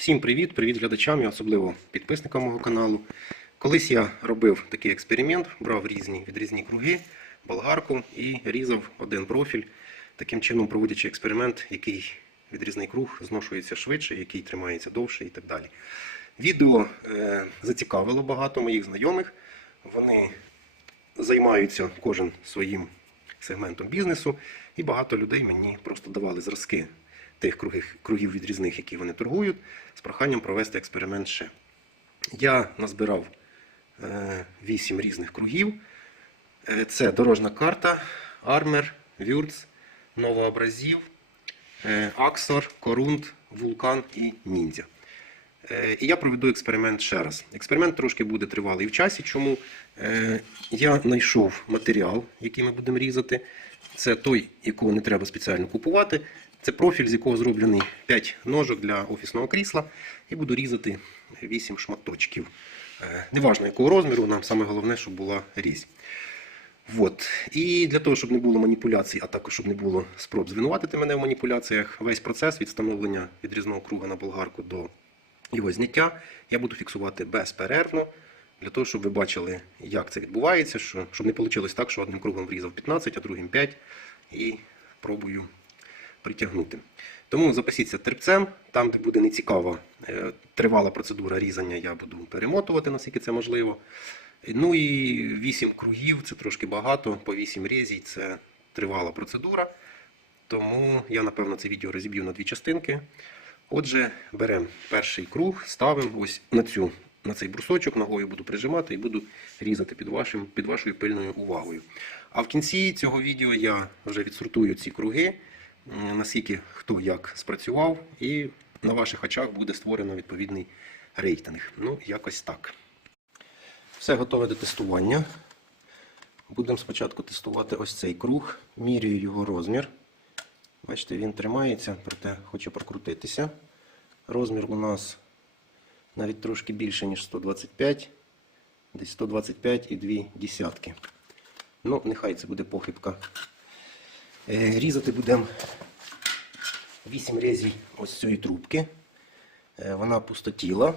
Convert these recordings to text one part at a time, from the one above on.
Всім привіт, привіт глядачам і особливо підписникам мого каналу. Колись я робив такий експеримент, брав різні відрізні круги, болгарку і різав один профіль, таким чином проводячи експеримент, який відрізний круг зношується швидше, який тримається довше і так далі. Відео е, зацікавило багато моїх знайомих. Вони займаються кожен своїм сегментом бізнесу, і багато людей мені просто давали зразки тих кругів, кругів відрізних, які вони торгують, з проханням провести експеримент ще. Я назбирав е, 8 різних кругів. Е, Це дорожна карта, Армер, Вюрц, Новообразів, е, Аксор, Корунт, Вулкан і Ніндзя. Е, І я проведу експеримент ще раз. Експеримент трошки буде тривалий в часі. Чому Е, я знайшов матеріал, який ми будемо різати. Це той, якого не треба спеціально купувати. Це профіль, з якого зроблений 5 ножок для офісного крісла. І буду різати 8 шматочків. Е, Неважно якого розміру, нам саме головне, щоб була різь. Вот. І для того, щоб не було маніпуляцій, а також щоб не було спроб звинуватити мене в маніпуляціях, весь процес від встановлення відрізного круга на болгарку до його зняття я буду фіксувати безперервно, для того, щоб ви бачили, як це відбувається, що, щоб не вийшло так, що одним кругом врізав 15, а другим 5 і пробую притягнути. Тому запасіться терпцем, там, де буде нецікава е, тривала процедура різання, я буду перемотувати, наскільки це можливо. Ну і 8 кругів це трошки багато, по 8 різій це тривала процедура. Тому я, напевно, це відео розіб'ю на дві частинки. Отже, беремо перший круг, ставимо ось на, цю, на цей брусочок, ногою буду прижимати і буду різати під, вашим, під вашою пильною увагою. А в кінці цього відео я вже відсортую ці круги, наскільки хто як спрацював, і на ваших очах буде створено відповідний рейтинг. Ну, якось так. Все готове до тестування. Будемо спочатку тестувати ось цей круг, міряю його розмір. Бачите, він тримається, проте хоче прокрутитися. Розмір у нас навіть трошки більше, ніж 125, десь 125 і 2 десятки. Ну, нехай це буде похибка. Е, Різати будемо 8 резів ось цієї трубки. Е, Вона пустотіла.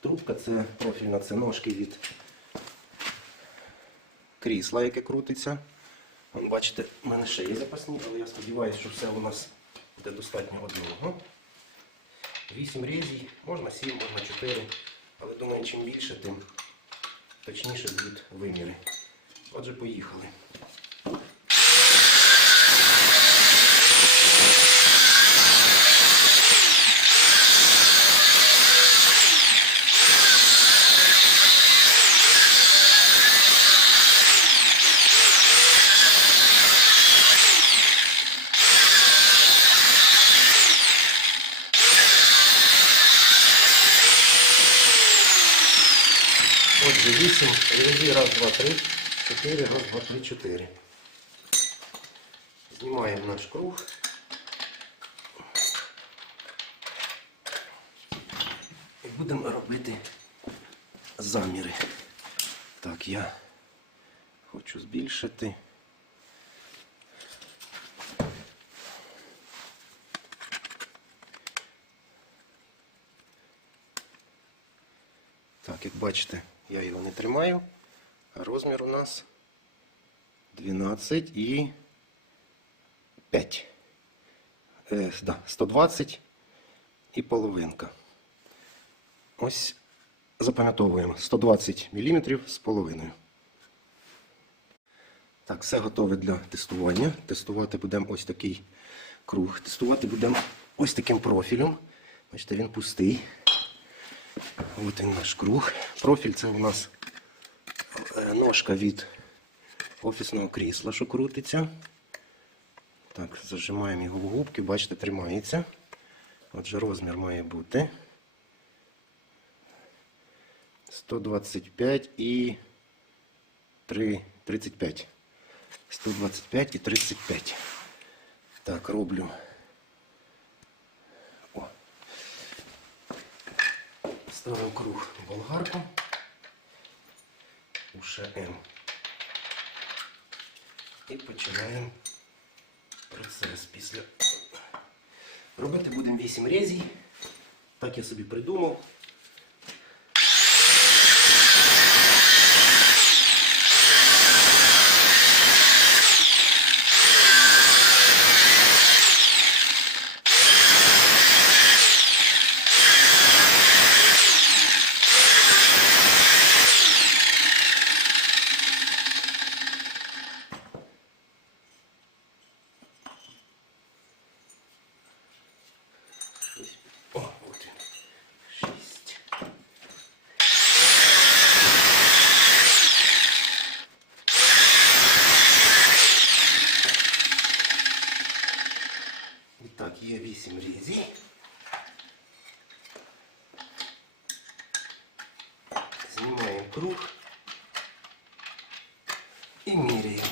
Трубка це профільна, це ножки від крісла, яке крутиться. Вон, бачите, в мене ще є запасні, але я сподіваюся, що все у нас буде достатньо одного. 8 резій, можна 7, можна 4, але думаю, чим більше, тим точніше будуть виміри. Отже, поїхали. Отже, 8 резі, раз, два, три, 4, раз, два, три, 4. Знімаємо наш круг. І будемо робити заміри. Так, я хочу збільшити. Так, як бачите, я його не тримаю. А розмір у нас 12 і 5. Е, да, 120 і половинка. Ось запам'ятовуємо 120 мм з половиною. Так, все готове для тестування. Тестувати будемо ось такий круг. Тестувати будемо ось таким профілем. Бачите, він пустий. Ось він наш круг. Профіль це у нас е, ножка від офісного крісла, що крутиться. Так, зажимаємо його в губки, бачите, тримається. Отже, розмір має бути 125 і 3, 35. 125 і 35. Так, роблю. Ставимо круг болгарку. М. І починаємо процес після. Робити будемо 8 резій. Так я собі придумав. О, от він. Шість. І так, є вісім різів. Знімаємо круг і міряємо.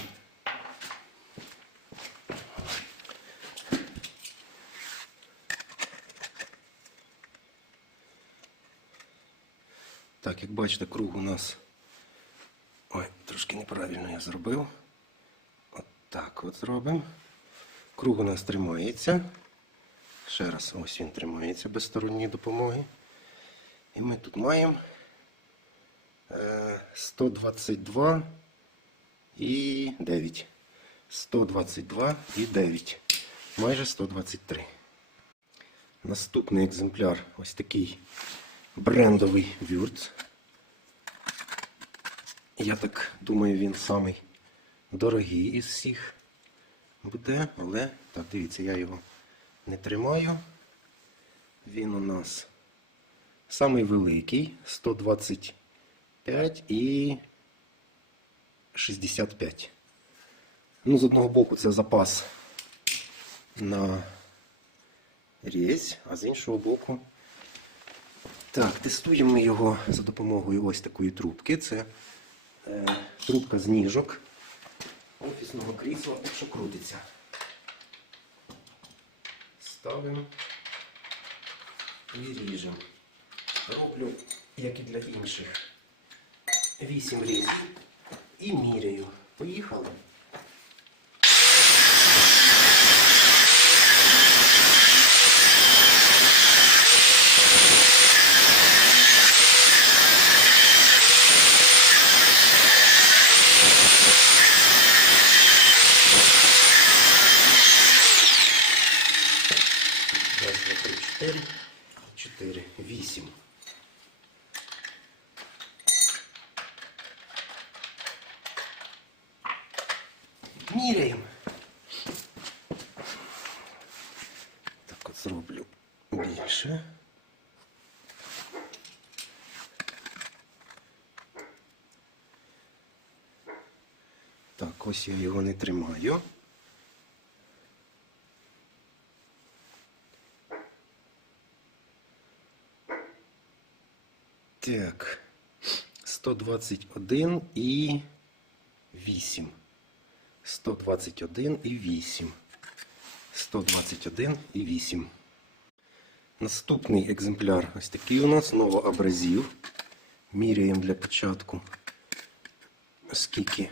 Так, як бачите, круг у нас. Ой, трошки неправильно я зробив. От так от зробимо. Круг у нас тримається. Ще раз, ось він тримається без сторонньої допомоги. І ми тут маємо 122 і 9. 122 і 9. Майже 123. Наступний екземпляр ось такий брендовий вюрц. Я так думаю, він самий дорогий із всіх буде, але так, дивіться, я його не тримаю. Він у нас самий великий 125 і 65. Ну, з одного боку це запас на різь, а з іншого боку. Так, тестуємо його за допомогою ось такої трубки. Це е, трубка з ніжок офісного крісла, що крутиться. Ставимо і ріжемо. Роблю, як і для інших, 8 різ. І міряю. Поїхали. Раз, два, три, чотири. Чотири. Вісім. Міряємо. Так от зроблю більше. Так, ось я його не тримаю. Так. 121 і 8. 121 і 8. 121 і 8. Наступний екземпляр ось такий у нас новоабразів. Міряємо для початку, скільки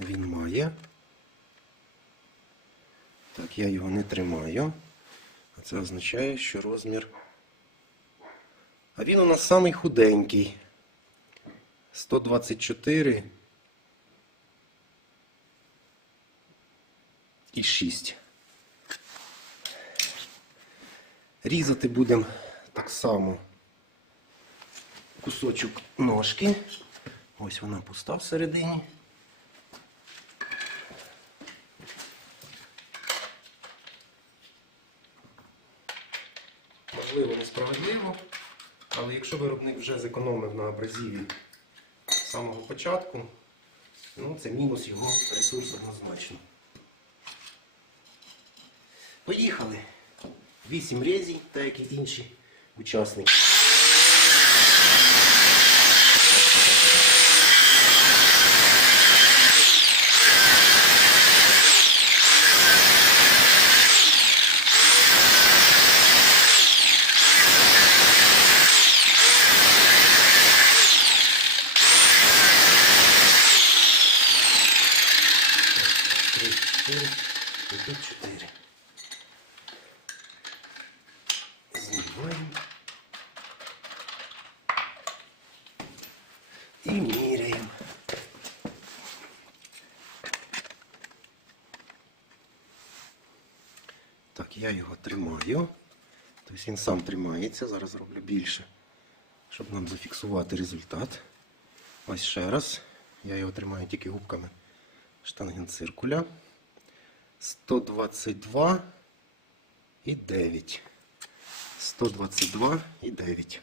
він має. Так, я його не тримаю. А це означає, що розмір. А він у нас самий худенький. 124 6. Різати будемо так само кусочок ножки. Ось вона пуста всередині. Можливо, несправедливо, але якщо виробник вже зекономив на абразиві з самого початку, ну це мінус його ресурсу однозначно. Поїхали. Вісім резій, так як і інші учасники. Три, чотири, тут чотири. Знімаємо. І міряємо. Так, я його тримаю. Тобто він сам тримається. Зараз зроблю більше, щоб нам зафіксувати результат. Ось ще раз. Я його тримаю тільки губками штангенциркуля. 122 і 9. 122 і 9.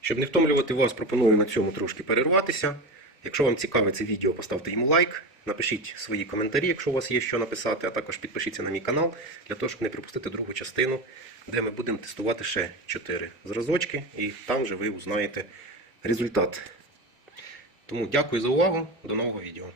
Щоб не втомлювати вас, пропоную на цьому трошки перерватися. Якщо вам цікаве це відео, поставте йому лайк, напишіть свої коментарі, якщо у вас є що написати, а також підпишіться на мій канал для того, щоб не пропустити другу частину, де ми будемо тестувати ще 4 зразочки, і там вже ви узнаєте результат. Тому дякую за увагу, до нового відео.